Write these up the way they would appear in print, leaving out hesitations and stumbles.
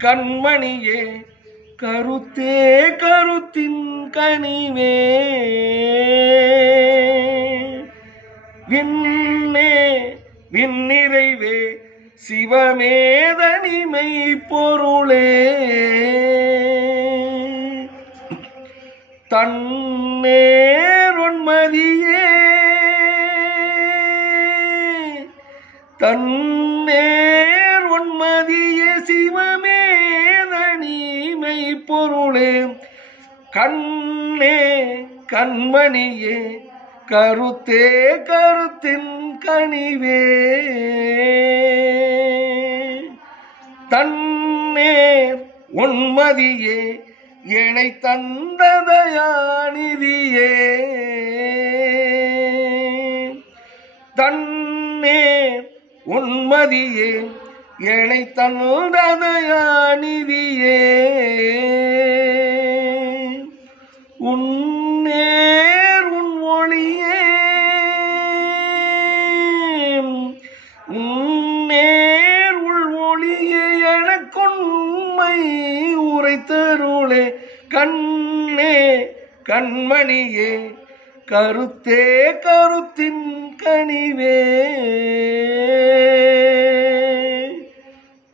கண்மணியே கருத்தே கருத்தின் கனிவே விண்ணே விண்ணிறைவே சிவமேதனிமை பொருளே தன்னேரொன்மதியே தன்னேரொன்மதியே சிவமேதனிமை பொருளே கண்ணே கண்மணியே கருத்தே கருத்தின் கனிவே தன்னேர் உன்மதியே என்னை தந்ததயாநிதியே தன்னேர் உன்மதியே என்னை தந்ததயாநிதியே உன்னேர் உன் ஒளியே உன்னேர் உள் ஒளியே எனக்குண்மை உரைத்தருளே கண்ணே கண்மணியே கருத்தே கருத்தின் கனிவே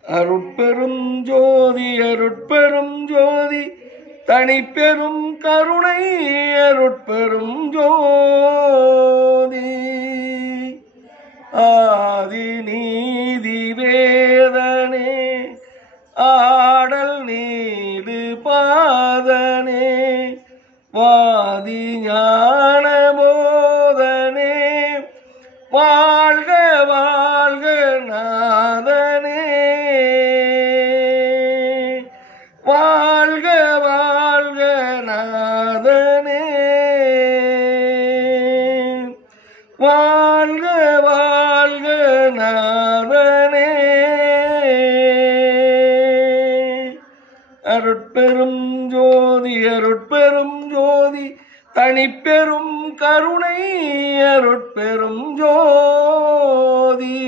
அருட்பெரும் ஜோதி அருட்பெரும் ஜோதி தனிப்பெரும் கருணை அருட்பெரும் ஜோதி ஆதி நீதி வேதனே ஆடல் நீடு பாதனே வாதி ஞான போதனே வாழ்க வாழ்க நாதனே வாழ்க வாழ்க நாதனே வாழ்க வாழ்க நாதனே அருட்பெரும் ஜோதி அருட்பெரும் ஜோதி தனிப்பெரும் கருணை அருட்பெரும் ஜோதி